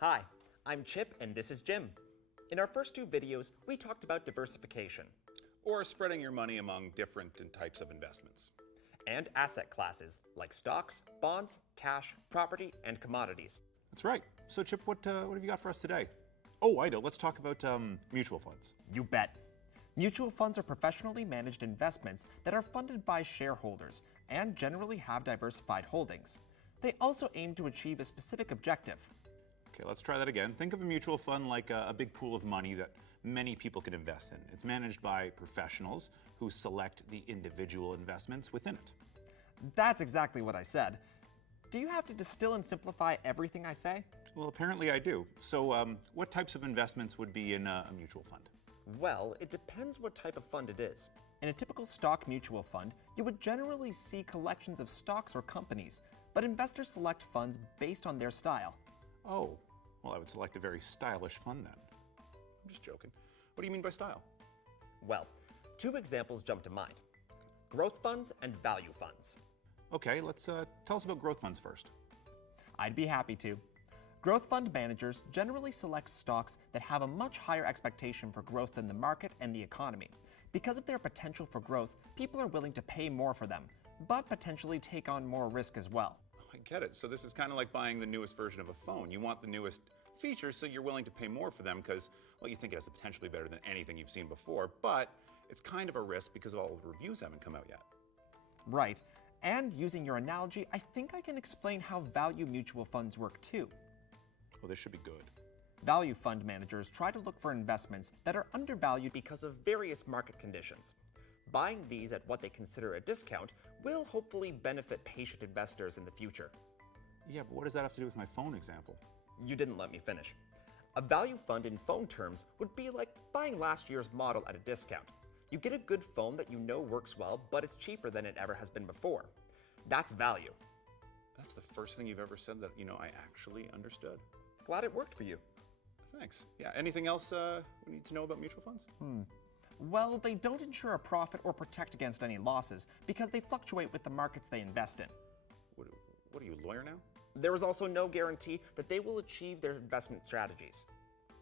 Hi, I'm Chip and this is Jim. In our first two videos, we talked about diversification Or spreading your money among different types of investments. and asset classes like stocks, bonds, cash, property, and commodities. That's right. So, Chip, what have you got for us today? Oh, I know. Let's talk about mutual funds. You bet. Mutual funds are professionally managed investments that are funded by shareholders and generally have diversified holdings. They also aim to achieve a specific objective. Okay, let's try that again. Think of a mutual fund like a big pool of money that many people can invest in. It's managed by professionals who select the individual investments within it. That's exactly what I said. Do you have to distill and simplify everything I say? Well, apparently I do. So, what types of investments would be in a mutual fund? Well, it depends what type of fund it is. In a typical stock mutual fund, you would generally see collections of stocks or companies, but investors select funds based on their style. Oh, well, I would select a very stylish fund then. I'm just joking. What do you mean by style? Well, two examples jump to mind: growth funds and value funds. Okay, let's tell us about growth funds first. I'd be happy to. Growth fund managers generally select stocks that have a much higher expectation for growth than the market and the economy. Because of their potential for growth, people are willing to pay more for them, but potentially take on more risk as well. I get it. So this is kind of like buying the newest version of a phone. You want the newest features, so you're willing to pay more for them because, well, you think it has the potential to be better than anything you've seen before, but it's kind of a risk because all the reviews haven't come out yet. Right. And using your analogy, I think I can explain how value mutual funds work too. Well, this should be good. Value fund managers try to look for investments that are undervalued because of various market conditions. Buying these at what they consider a discount will hopefully benefit patient investors in the future. Yeah, but what does that have to do with my phone example? You didn't let me finish. A value fund in phone terms would be like buying last year's model at a discount. You get a good phone that you know works well, but it's cheaper than it ever has been before. That's value. That's the first thing you've ever said that, I actually understood. Glad it worked for you. Thanks. Yeah, anything else we need to know about mutual funds? Well, they don't ensure a profit or protect against any losses because they fluctuate with the markets they invest in. What are you, a lawyer now? There is also no guarantee that they will achieve their investment strategies.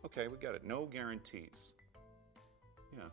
Okay, we got it. No guarantees. Yeah.